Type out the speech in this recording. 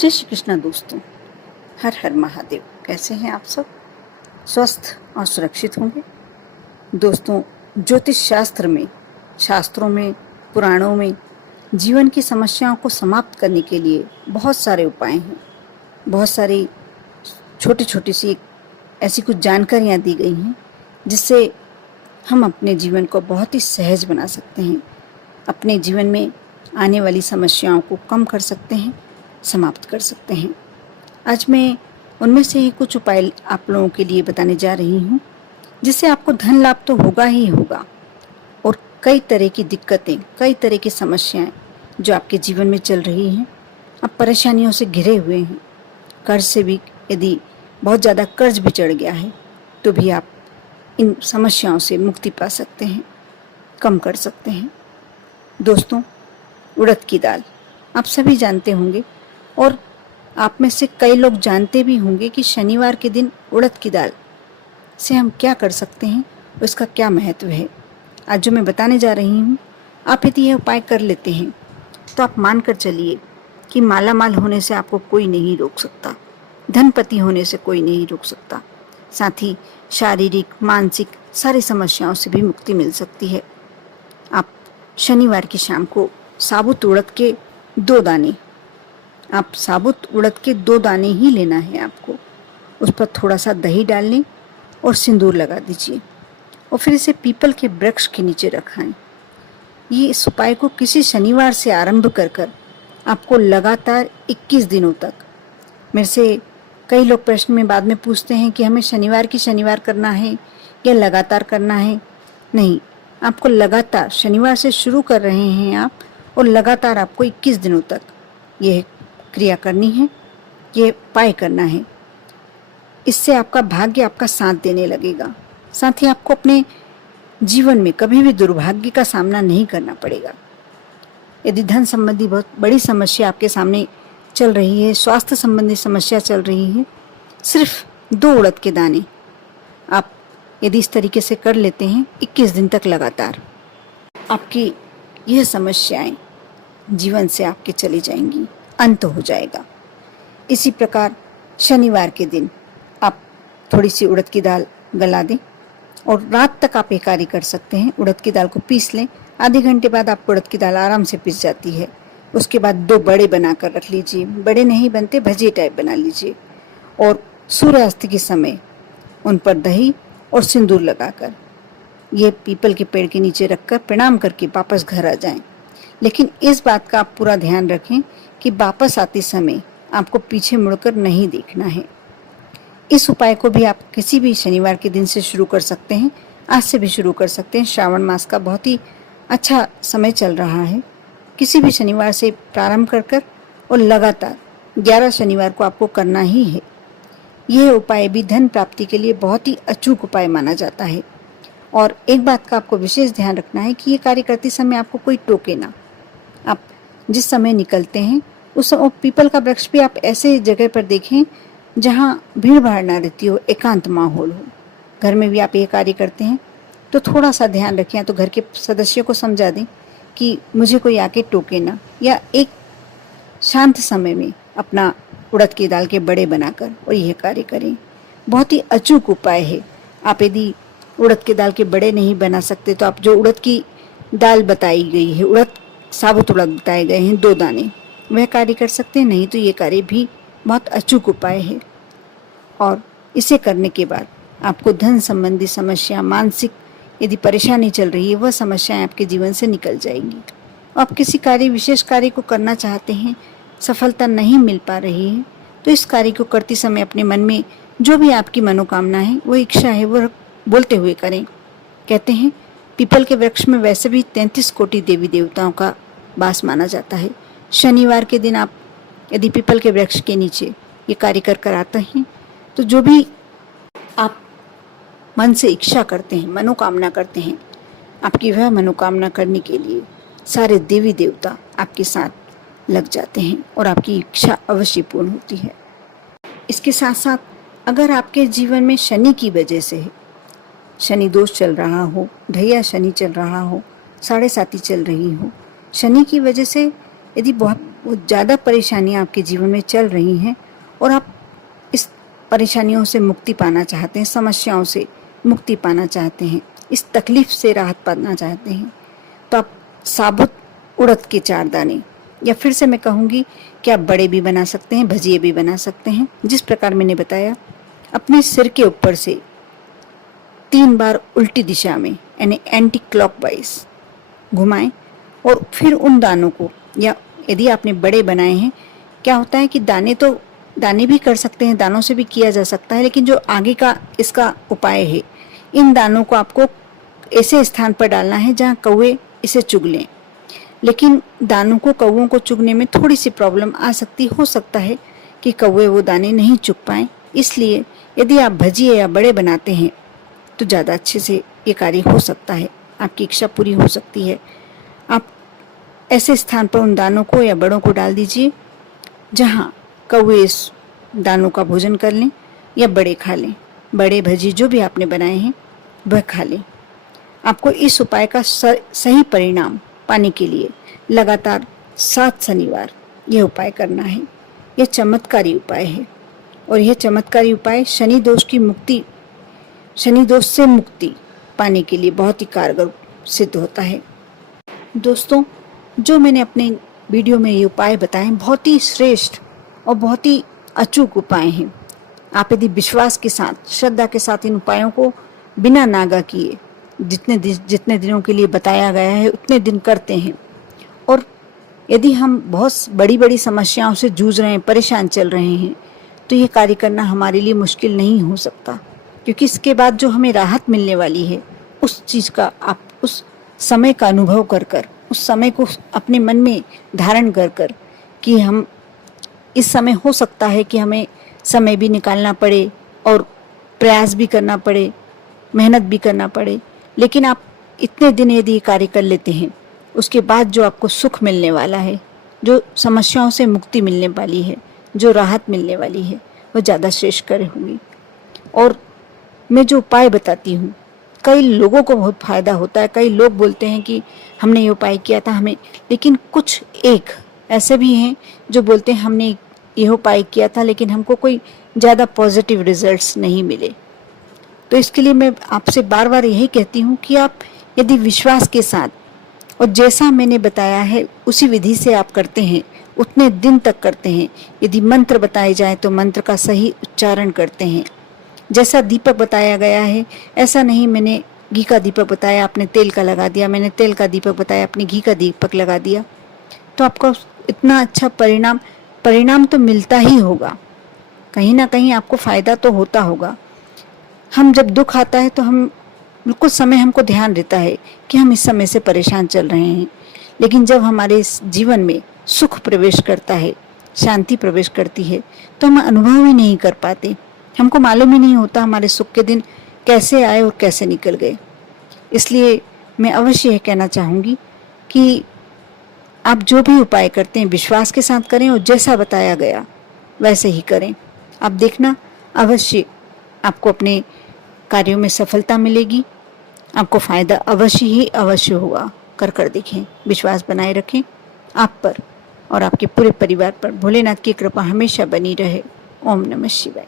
जय श्री कृष्णा दोस्तों, हर हर महादेव। कैसे हैं आप सब? स्वस्थ और सुरक्षित होंगे। दोस्तों, ज्योतिष शास्त्र में, शास्त्रों में, पुराणों में जीवन की समस्याओं को समाप्त करने के लिए बहुत सारे उपाय हैं। बहुत सारी छोटी छोटी सी ऐसी कुछ जानकारियाँ दी गई हैं जिससे हम अपने जीवन को बहुत ही सहज बना सकते हैं, अपने जीवन में आने वाली समस्याओं को कम कर सकते हैं, समाप्त कर सकते हैं। आज मैं उनमें से ही कुछ उपाय आप लोगों के लिए बताने जा रही हूँ, जिससे आपको धन लाभ तो होगा ही होगा, और कई तरह की दिक्कतें, कई तरह की समस्याएं जो आपके जीवन में चल रही हैं, आप परेशानियों से घिरे हुए हैं। कर्ज से भी, यदि बहुत ज़्यादा कर्ज भी चढ़ गया है तो भी आप इन समस्याओं से मुक्ति पा सकते हैं, कम कर सकते हैं। दोस्तों, उड़द की दाल आप सभी जानते होंगे, और आप में से कई लोग जानते भी होंगे कि शनिवार के दिन उड़द की दाल से हम क्या कर सकते हैं, उसका क्या महत्व है। आज जो मैं बताने जा रही हूँ, आप यदि यह उपाय कर लेते हैं तो आप मान कर चलिए कि माला माल होने से आपको कोई नहीं रोक सकता, धनपति होने से कोई नहीं रोक सकता। साथ ही शारीरिक, मानसिक सारी समस्याओं से भी मुक्ति मिल सकती है। आप शनिवार की शाम को साबुत उड़द के 2 दाने, आप साबुत उड़द के 2 दाने ही लेना है आपको। उस पर थोड़ा सा दही डाल लें और सिंदूर लगा दीजिए, और फिर इसे पीपल के वृक्ष के नीचे रखाएं। ये इस उपाय को किसी शनिवार से आरंभ कर कर आपको लगातार 21 दिनों तक, मेरे से कई लोग प्रश्न में बाद में पूछते हैं कि हमें शनिवार की शनिवार करना है या लगातार करना है। नहीं, आपको लगातार शनिवार से शुरू कर रहे हैं आप, और लगातार आपको 21 दिनों तक यह क्रिया करनी है, ये उपाय करना है। इससे आपका भाग्य आपका साथ देने लगेगा। साथ ही आपको अपने जीवन में कभी भी दुर्भाग्य का सामना नहीं करना पड़ेगा। यदि धन संबंधी बहुत बड़ी समस्या आपके सामने चल रही है, स्वास्थ्य संबंधी समस्या चल रही है, सिर्फ 2 उड़द के दाने आप यदि इस तरीके से कर लेते हैं 21 दिन तक लगातार, आपकी यह समस्याएं जीवन से आपके चली जाएंगी, अंत हो जाएगा। इसी प्रकार शनिवार के दिन आप थोड़ी सी उड़द की दाल गला दें, और रात तक आप ये कार्य कर सकते हैं। उड़द की दाल को पीस लें, आधे घंटे बाद आपको उड़द की दाल आराम से पिस जाती है। उसके बाद 2 बड़े बनाकर रख लीजिए, बड़े नहीं बनते, भजिए टाइप बना लीजिए, और सूर्यास्त के समय उन पर दही और सिंदूर लगाकर ये पीपल के पेड़ के नीचे रखकर प्रणाम करके वापस घर आ जाएं। लेकिन इस बात का आप पूरा ध्यान रखें कि वापस आते समय आपको पीछे मुड़कर नहीं देखना है। इस उपाय को भी आप किसी भी शनिवार के दिन से शुरू कर सकते हैं, आज से भी शुरू कर सकते हैं। श्रावण मास का बहुत ही अच्छा समय चल रहा है। किसी भी शनिवार से प्रारंभ कर कर और लगातार 11 शनिवार को आपको करना ही है। यह उपाय भी धन प्राप्ति के लिए बहुत ही अचूक उपाय माना जाता है। और एक बात का आपको विशेष ध्यान रखना है कि ये कार्य करते समय आपको कोई टोके ना। आप जिस समय निकलते हैं उस समय पीपल का वृक्ष भी आप ऐसे जगह पर देखें जहाँ भीड़ भाड़ ना रहती हो, एकांत माहौल हो। घर में भी आप ये कार्य करते हैं तो थोड़ा सा ध्यान रखें, तो घर के सदस्यों को समझा दें कि मुझे कोई आके टोके ना, या एक शांत समय में अपना उड़द की दाल के बड़े बनाकर और यह कार्य करें। बहुत ही अचूक उपाय है। आप यदि उड़द की दाल के बड़े नहीं बना सकते तो आप जो उड़द की दाल बताई गई है, उड़द साबुत उड़द बताए गए हैं 2 दाने, वह कार्य कर सकते हैं। नहीं तो ये कार्य भी बहुत अचूक उपाय है, और इसे करने के बाद आपको धन संबंधी समस्या, मानसिक यदि परेशानी चल रही है, वह समस्याएं आपके जीवन से निकल जाएंगी। आप किसी कार्य, विशेष कार्य को करना चाहते हैं, सफलता नहीं मिल पा रही है, तो इस कार्य को करते समय अपने मन में जो भी आपकी मनोकामना है, वो इच्छा है, वह बोलते हुए करें। कहते हैं पीपल के वृक्ष में वैसे भी 33 कोटि देवी देवताओं का वास माना जाता है। शनिवार के दिन आप यदि पीपल के वृक्ष के नीचे ये कार्य कर आते हैं तो जो भी आप मन से इच्छा करते हैं, मनोकामना करते हैं, आपकी वह मनोकामना करने के लिए सारे देवी देवता आपके साथ लग जाते हैं और आपकी इच्छा अवश्य पूर्ण होती है। इसके साथ साथ अगर आपके जीवन में शनि की वजह से शनि दोष चल रहा हो, ढैया शनि चल रहा हो, 7.5 चल रही हो, शनि की वजह से यदि बहुत बहुत ज़्यादा परेशानियाँ आपके जीवन में चल रही हैं और आप इस परेशानियों से मुक्ति पाना चाहते हैं, समस्याओं से मुक्ति पाना चाहते हैं, इस तकलीफ़ से राहत पाना चाहते हैं, तो आप साबुत उड़द के 4 दाने, या फिर से मैं कहूँगी कि आप बड़े भी बना सकते हैं, भजिए भी बना सकते हैं, जिस प्रकार मैंने बताया, अपने सिर के ऊपर से 3 बार उल्टी दिशा में यानी एंटी क्लॉकवाइज घुमाएं और फिर उन दानों को, या यदि आपने बड़े बनाए हैं, क्या होता है कि दाने भी कर सकते हैं, दानों से भी किया जा सकता है, लेकिन जो आगे का इसका उपाय है, इन दानों को आपको ऐसे स्थान पर डालना है जहाँ कौवे इसे चुग लें। लेकिन दानों को कौवों को चुगने में थोड़ी सी प्रॉब्लम आ सकती, हो सकता है कि कौवे वो दाने नहीं चुग पाएं। इसलिए यदि आप भजिए या बड़े बनाते हैं तो ज़्यादा अच्छे से ये कार्य हो सकता है, आपकी इच्छा पूरी हो सकती है। आप ऐसे स्थान पर उन दानों को या बड़ों को डाल दीजिए जहाँ कौवे इस दानों का भोजन कर लें या बड़े खा लें। बड़े भजी जो भी आपने बनाए हैं वह खा लें। आपको इस उपाय का सही परिणाम पाने के लिए लगातार 7 शनिवार यह उपाय करना है। यह चमत्कारी उपाय है और यह चमत्कारी उपाय शनि दोष से मुक्ति पाने के लिए बहुत ही कारगर सिद्ध होता है। दोस्तों, जो मैंने अपने वीडियो में ये उपाय बताए बहुत ही श्रेष्ठ और बहुत ही अचूक उपाय हैं। आप यदि विश्वास के साथ, श्रद्धा के साथ इन उपायों को बिना नागा किए जितने दिनों के लिए बताया गया है उतने दिन करते हैं, और यदि हम बहुत बड़ी समस्याओं से जूझ रहे हैं, परेशान चल रहे हैं, तो ये कार्य करना हमारे लिए मुश्किल नहीं हो सकता, क्योंकि इसके बाद जो हमें राहत मिलने वाली है उस चीज़ का आप उस समय का अनुभव कर उस समय को अपने मन में धारण कर कि हम इस समय हो सकता है कि हमें समय भी निकालना पड़े और प्रयास भी करना पड़े, मेहनत भी करना पड़े, लेकिन आप इतने दिन यदि ये कार्य कर लेते हैं, उसके बाद जो आपको सुख मिलने वाला है, जो समस्याओं से मुक्ति मिलने वाली है, जो राहत मिलने वाली है, वो ज़्यादा श्रेष्ठकर होगी। और मैं जो उपाय बताती हूँ, कई लोगों को बहुत फ़ायदा होता है। कई लोग बोलते हैं कि हमने ये उपाय किया था हमें, लेकिन कुछ एक ऐसे भी हैं जो बोलते हैं हमने यह उपाय किया था लेकिन हमको कोई ज़्यादा पॉजिटिव रिजल्ट्स नहीं मिले। तो इसके लिए मैं आपसे बार बार यही कहती हूँ कि आप यदि विश्वास के साथ और जैसा मैंने बताया है उसी विधि से आप करते हैं, उतने दिन तक करते हैं, यदि मंत्र बताए जाए तो मंत्र का सही उच्चारण करते हैं, जैसा दीपक बताया गया है ऐसा नहीं, मैंने घी का दीपक बताया आपने तेल का लगा दिया, मैंने तेल का दीपक बताया आपने घी का दीपक लगा दिया, तो आपका इतना अच्छा परिणाम तो मिलता ही होगा। कहीं ना कहीं आपको फ़ायदा तो होता होगा। हम जब दुख आता है तो हम बिल्कुल समय हमको ध्यान रहता है कि हम इस समय से परेशान चल रहे हैं, लेकिन जब हमारे इस जीवन में सुख प्रवेश करता है, शांति प्रवेश करती है, तो हम अनुभव ही नहीं कर पाते, हमको मालूम ही नहीं होता हमारे सुख के दिन कैसे आए और कैसे निकल गए। इसलिए मैं अवश्य यह कहना चाहूँगी कि आप जो भी उपाय करते हैं विश्वास के साथ करें और जैसा बताया गया वैसे ही करें। आप देखना अवश्य आपको अपने कार्यों में सफलता मिलेगी, आपको फ़ायदा अवश्य होगा। कर देखें, विश्वास बनाए रखें आप पर और आपके पूरे परिवार पर। भोलेनाथ की कृपा हमेशा बनी रहे। ओम नमः शिवाय।